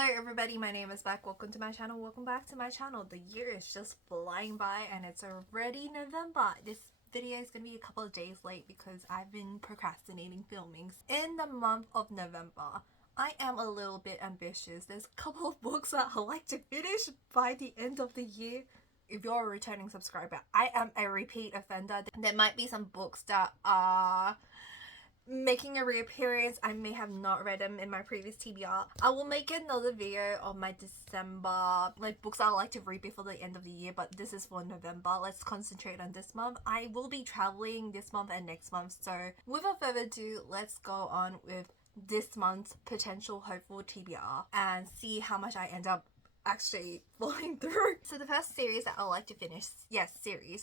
Hello everybody, my name is Beck. Welcome to my channel. Welcome back to my channel. The year is just flying by and it's already November. This video is going to be a couple of days late because I've been procrastinating filmings in the month of November. I am a little bit ambitious. There's a couple of books that I like to finish by the end of the year. If you're a returning subscriber, I am a repeat offender. There might be some books that are making a reappearance. I may have not read them in my previous TBR. I will make another video on my December books I like to read before the end of the year, but this is for November. Let's concentrate on this month. I will be traveling this month and next month, so without further ado, let's go on with this month's potential hopeful TBR and see how much I end up actually flowing through. So the first series that I would like to finish,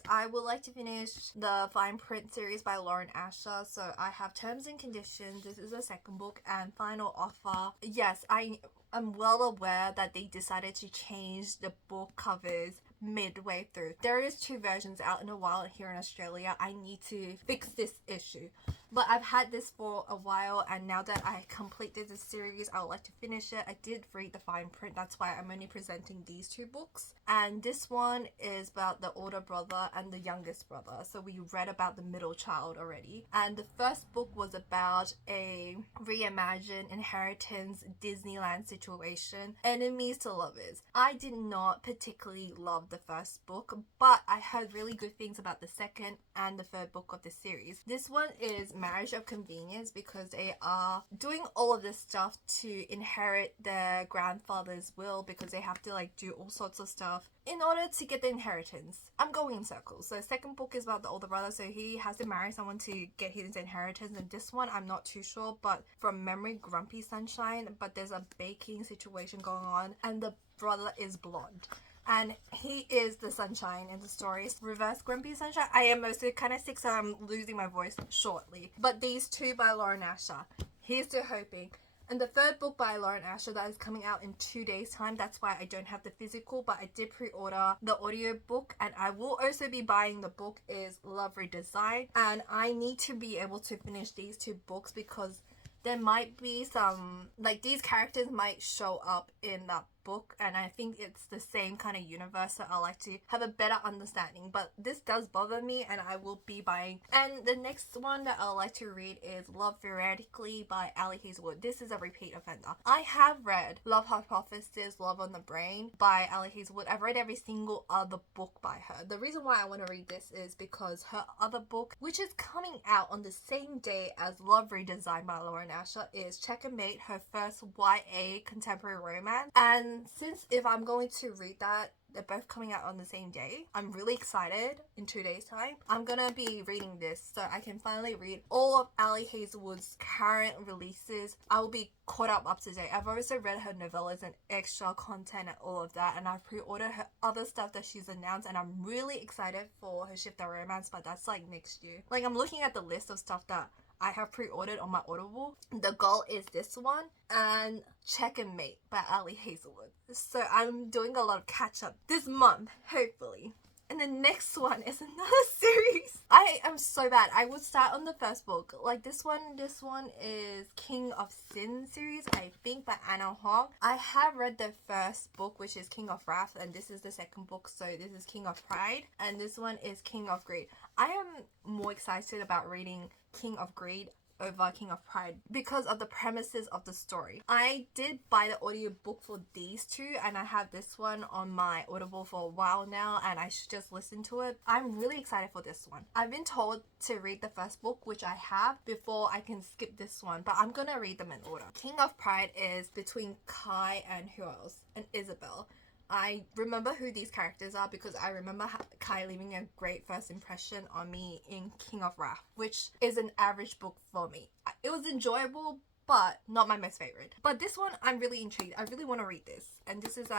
I would like to finish the Fine Print series by Lauren Asher. So I have Terms and Conditions, this is the second book, and Final Offer. Yes, I am well aware that they decided to change the book covers midway through. There is two versions out in the wild here in Australia. I need to fix this issue, but I've had this for a while, and now that I completed the series, I would like to finish it. I did read the fine print, that's why I'm only presenting these two books, and this one is about the older brother and the youngest brother. So we read about the middle child already, and the first book was about a reimagined inheritance Disneyland situation, enemies to lovers. I did not particularly love the first book, but I heard really good things about the second and the third book of the series. This one is Marriage of Convenience because they are doing all of this stuff to inherit their grandfather's will, because they have to do all sorts of stuff in order to get the inheritance. I'm going in circles. So second book is about the older brother, so he has to marry someone to get his inheritance, and this one I'm not too sure, but from memory, Grumpy Sunshine, but there's a baking situation going on and the brother is blonde and he is the sunshine in the story. Reverse Grumpy Sunshine. I am mostly kind of sick, so I'm losing my voice shortly. But these two by Lauren Asher, here's to hoping. And the third book by Lauren Asher that is coming out in 2 days time. That's why I don't have the physical, but I did pre-order the audio book, and I will also be buying the book, is Love Redesign. And I need to be able to finish these two books because there might be some, these characters might show up in that book, and I think it's the same kind of universe, so I like to have a better understanding. But this does bother me, and I will be buying. And the next one that I like to read is Love Theoretically by Ali Hazelwood. This is a repeat offender. I have read Love Hypothesis, Love on the Brain by Ali Hazelwood. I've read every single other book by her. The reason why I want to read this is because her other book, which is coming out on the same day as Love Redesign by Lauren Asher, is Check and Mate, her first YA contemporary romance. And since if I'm going to read that, they're both coming out on the same day, I'm really excited. In 2 days time I'm gonna be reading this so I can finally read all of Ali Hazelwood's current releases. I will be caught up to date. I've also read her novellas and extra content and all of that, and I've pre-ordered her other stuff that she's announced, and I'm really excited for her Shift the Romance, but that's next year. I'm looking at the list of stuff that I have pre-ordered on my Audible. The goal is this one and Check and Mate by Ali Hazelwood. So I'm doing a lot of catch up this month, hopefully. And the next one is another series. I am so bad. I would start on the first book. This one is King of Sin series, I think, by Anna Hong. I have read the first book, which is King of Wrath, and this is the second book, so this is King of Pride, and this one is King of Greed. I am more excited about reading King of Greed over King of Pride because of the premises of the story. I did buy the audiobook for these two, and I have this one on my Audible for a while now, and I should just listen to it. I'm really excited for this one. I've been told to read the first book, which I have, before I can skip this one, but I'm gonna read them in order. King of Pride is between Kai and who else? And Isabel. I remember who these characters are because I remember Kai leaving a great first impression on me in King of Wrath, which is an average book for me. It was enjoyable, but not my most favorite. But this one, I'm really intrigued. I really want to read this. And this is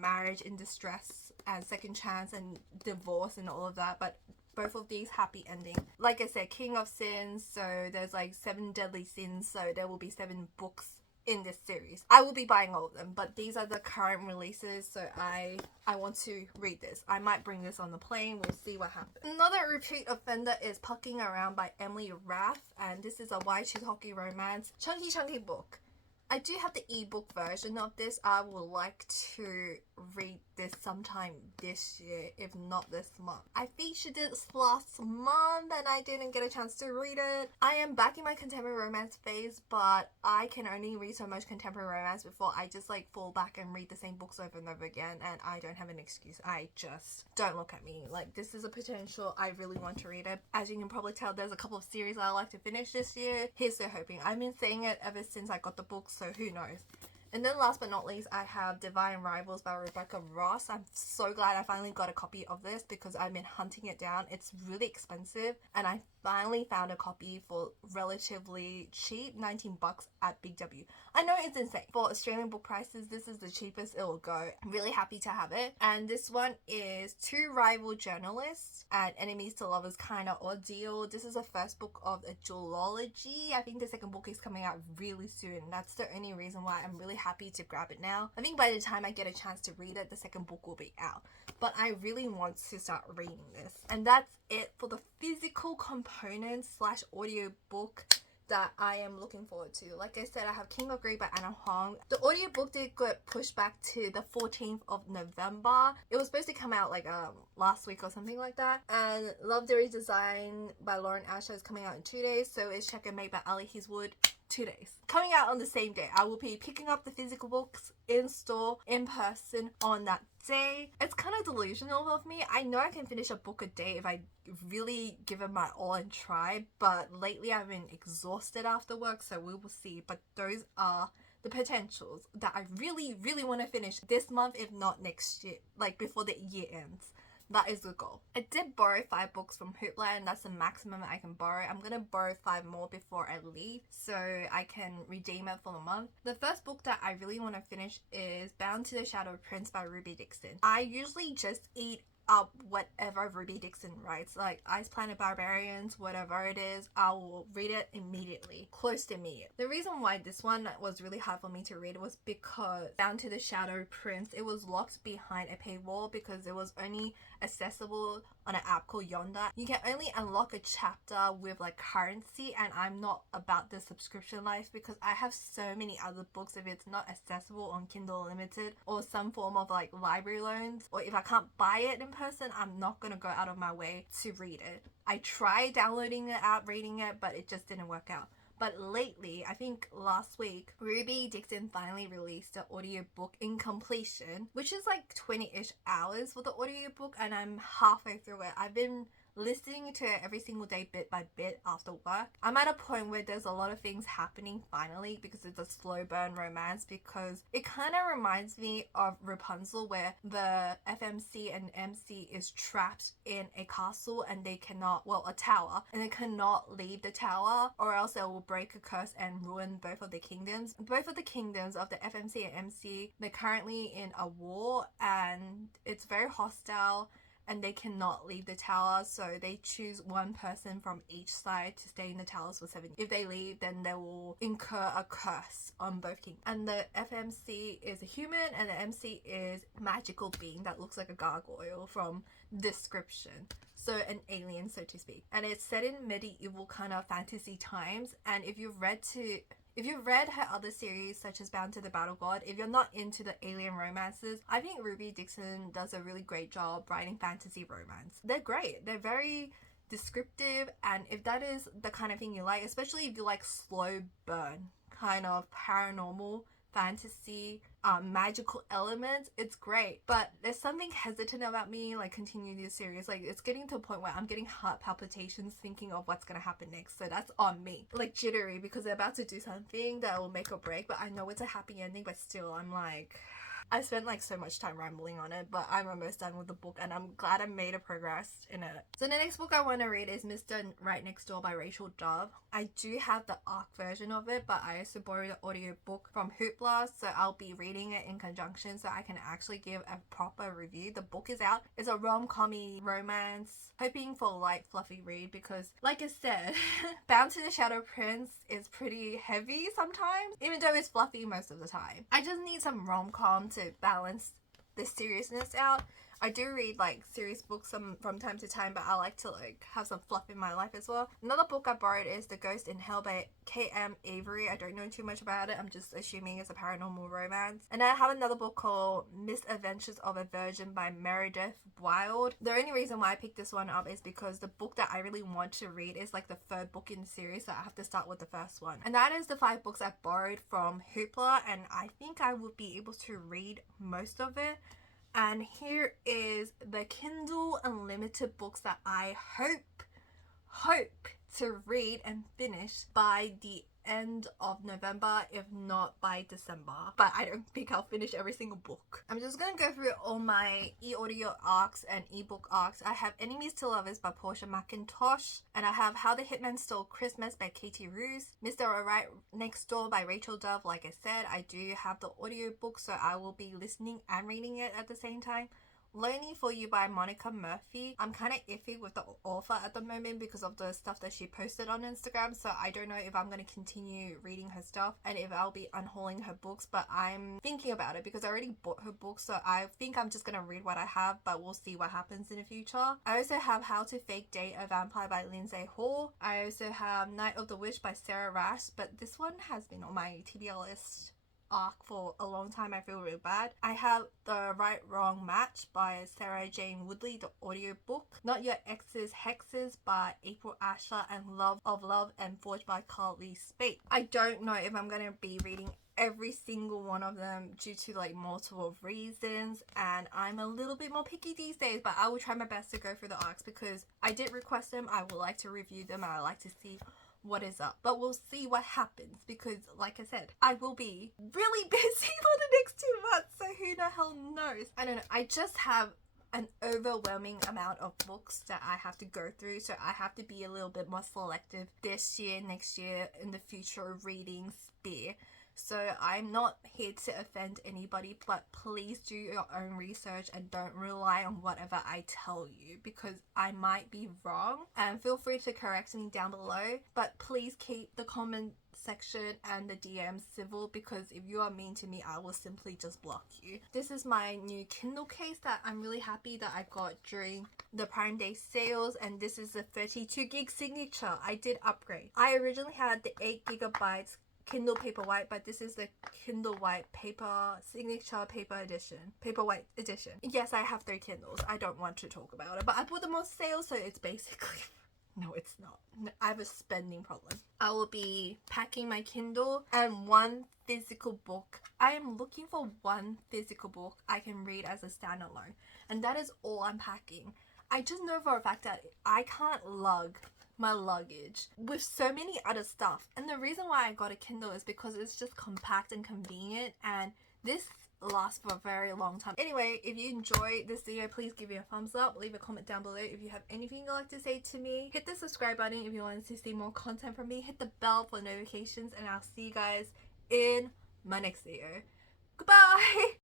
marriage in distress and second chance and divorce and all of that, but both of these happy ending. Like I said, King of Sins, so there's 7 deadly sins, so there will be 7 books in this series. I will be buying all of them, but these are the current releases, so I want to read this. I might bring this on the plane. We'll see what happens. Another repeat offender is Pucking Around by Emily Rath, and this is a YA hockey romance chunky book. I do have the ebook version of this. I would like to read this sometime this year, if not this month. I featured this last month and I didn't get a chance to read it. I am back in my contemporary romance phase, but I can only read so much contemporary romance before I just like fall back and read the same books over and over again, and I don't have an excuse. I just don't look at me. Like, this is a potential. I really want to read it. As you can probably tell, there's a couple of series I like to finish this year. Here's to hoping. I've been saying it ever since I got the books, so who knows. And then last but not least, I have Divine Rivals by Rebecca Ross. I'm so glad I finally got a copy of this because I've been hunting it down. It's really expensive and I finally found a copy for relatively cheap, 19 bucks at Big W. I know it's insane. For Australian book prices, this is the cheapest it will go. I'm really happy to have it. And this one is two rival journalists and enemies to lovers kind of ordeal. This is the first book of a duology. I think the second book is coming out really soon. That's the only reason why I'm really happy to grab it now. I think by the time I get a chance to read it, the second book will be out. But I really want to start reading this. And that's it for the physical components / audio book that I am looking forward to. Like I said, I have King of Greed by Anna Huang. The audiobook did get pushed back to the 14th of November. It was supposed to come out like last week or something like that. And Love Theory Design by Lauren Asher is coming out in 2 days. So is Check and Mate by Ali Hiswood 2 days. Coming out on the same day. I will be picking up the physical books in store, in person on that day. It's kind of delusional of me. I know I can finish a book a day if I really give it my all and try, but lately I've been exhausted after work, so we will see. But those are the potentials that I really, really want to finish this month, if not next year, like before the year ends. That is the goal. I did borrow 5 books from Hoopla, and that's the maximum I can borrow. I'm gonna borrow 5 more before I leave so I can redeem it for the month. The first book that I really want to finish is Bound to the Shadow Prince by Ruby Dixon. I usually just eat up whatever Ruby Dixon writes, like Ice Planet Barbarians, whatever it is, I will read it immediately, close to immediate. The reason why this one was really hard for me to read was because Bound to the Shadow Prince, it was locked behind a paywall because it was only accessible on an app called Yonder. You can only unlock a chapter with like currency, and I'm not about the subscription life because I have so many other books. If it's not accessible on Kindle Unlimited or some form of like library loans, or if I can't buy it in person, I'm not gonna go out of my way to read it. I tried downloading the app, reading it, but it just didn't work out. But lately, I think last week, Ruby Dixon finally released the audiobook in completion, which is like 20-ish hours for the audiobook, and I'm halfway through it. I've been listening to it every single day, bit by bit after work. I'm at a point where there's a lot of things happening finally because it's a slow burn romance, because it kind of reminds me of Rapunzel, where the FMC and MC is trapped in a castle and they cannot, well, a tower, and they cannot leave the tower or else they will break a curse and ruin both of the kingdoms. Both of the kingdoms of the FMC and MC, they're currently in a war and it's very hostile, and they cannot leave the tower, so they choose one person from each side to stay in the towers for 7 years. If they leave, then they will incur a curse on both kingdoms. And the FMC is a human and the MC is a magical being that looks like a gargoyle from description. So an alien, so to speak. And it's set in medieval kind of fantasy times, and if you've read her other series such as Bound to the Battle God, if you're not into the alien romances, I think Ruby Dixon does a really great job writing fantasy romance. They're great. They're very descriptive, and if that is the kind of thing you like, especially if you like slow burn, kind of paranormal, fantasy, magical elements, it's great. But there's something hesitant about me like continuing this series. Like, it's getting to a point where I'm getting heart palpitations thinking of what's gonna happen next, so that's on me. Like jittery because they're about to do something that will make or break, but I know it's a happy ending, but still I'm like, I spent like so much time rambling on it, but I'm almost done with the book and I'm glad I made a progress in it. So the next book I want to read is Mr. Right Next Door by Rachel Dove. I do have the ARC version of it, but I also borrowed the audiobook from Hoopla, so I'll be reading it in conjunction so I can actually give a proper review. The book is out. It's a rom-com-y romance, hoping for a light fluffy read because, like I said, Bound to the Shadow Prince is pretty heavy sometimes, even though it's fluffy most of the time. I just need some rom-com to balance the seriousness out. I do read like serious books from time to time, but I like to like have some fluff in my life as well. Another book I borrowed is The Ghost in Hell by K.M. Avery. I don't know too much about it. I'm just assuming it's a paranormal romance. And I have another book called Misadventures of a Virgin by Meredith Wild. The only reason why I picked this one up is because the book that I really want to read is like the third book in the series, so I have to start with the first one. And that is the 5 books I borrowed from Hoopla, and I think I would be able to read most of it. And here is the Kindle Unlimited books that I hope to read and finish by the end of November, if not by December. But I don't think I'll finish every single book. I'm just gonna go through all my e-audio ARCs and ebook ARCs. I have Enemies to Lovers by Portia McIntosh, and I have How the Hitman Stole Christmas by Katie Roos, Mr. Alright Next Door by Rachel Dove. Like I said, I do have the audiobook, so I will be listening and reading it at the same time. Lonely for You by Monica Murphy. I'm kind of iffy with the author at the moment because of the stuff that she posted on Instagram, so I don't know if I'm going to continue reading her stuff and if I'll be unhauling her books, but I'm thinking about it because I already bought her book, so I think I'm just going to read what I have, but we'll see what happens in the future. I also have How to Fake Date a Vampire by Lindsay Hall. I also have Night of the Witch by Sarah Rash, but this one has been on my TBR list for a long time. I feel really bad. I have The Right Wrong Match by Sarah Jane Woodley, the audiobook. Not Your Ex's Hexes by April Asher, and Love of Love and Forged by Carly Spate. I don't know if I'm going to be reading every single one of them due to like multiple reasons, and I'm a little bit more picky these days, but I will try my best to go through the arcs because I did request them. I would like to review them and I like to see what is up, but we'll see what happens because like I said, I will be really busy for the next 2 months, so who the hell knows. I don't know, I just have an overwhelming amount of books that I have to go through, so I have to be a little bit more selective this year, next year, in the future reading sphere. So I'm not here to offend anybody, but please do your own research and don't rely on whatever I tell you because I might be wrong, and feel free to correct me down below, but please keep the comment section and the DMs civil because if you are mean to me, I will simply just block you. This is my new Kindle case that I'm really happy that I got during the Prime Day sales, and this is a 32 gig signature. I did upgrade. I originally had the 8 gigabytes Kindle Paperwhite, but this is the Kindle White paper signature paper white edition. Yes, I have 3 Kindles. I don't want to talk about it, but I bought them on sale, so it's basically no, it's not. I have a spending problem. I will be packing my Kindle and 1 physical book. I am looking for 1 physical book I can read as a standalone, and that is all I'm packing. I just know for a fact that I can't lug my luggage with so many other stuff, and the reason why I got a Kindle is because it's just compact and convenient, and this lasts for a very long time. Anyway, if you enjoyed this video, please give me a thumbs up, leave a comment down below if you have anything you'd like to say to me, hit the subscribe button if you want to see more content from me, hit the bell for notifications, and I'll see you guys in my next video. Goodbye.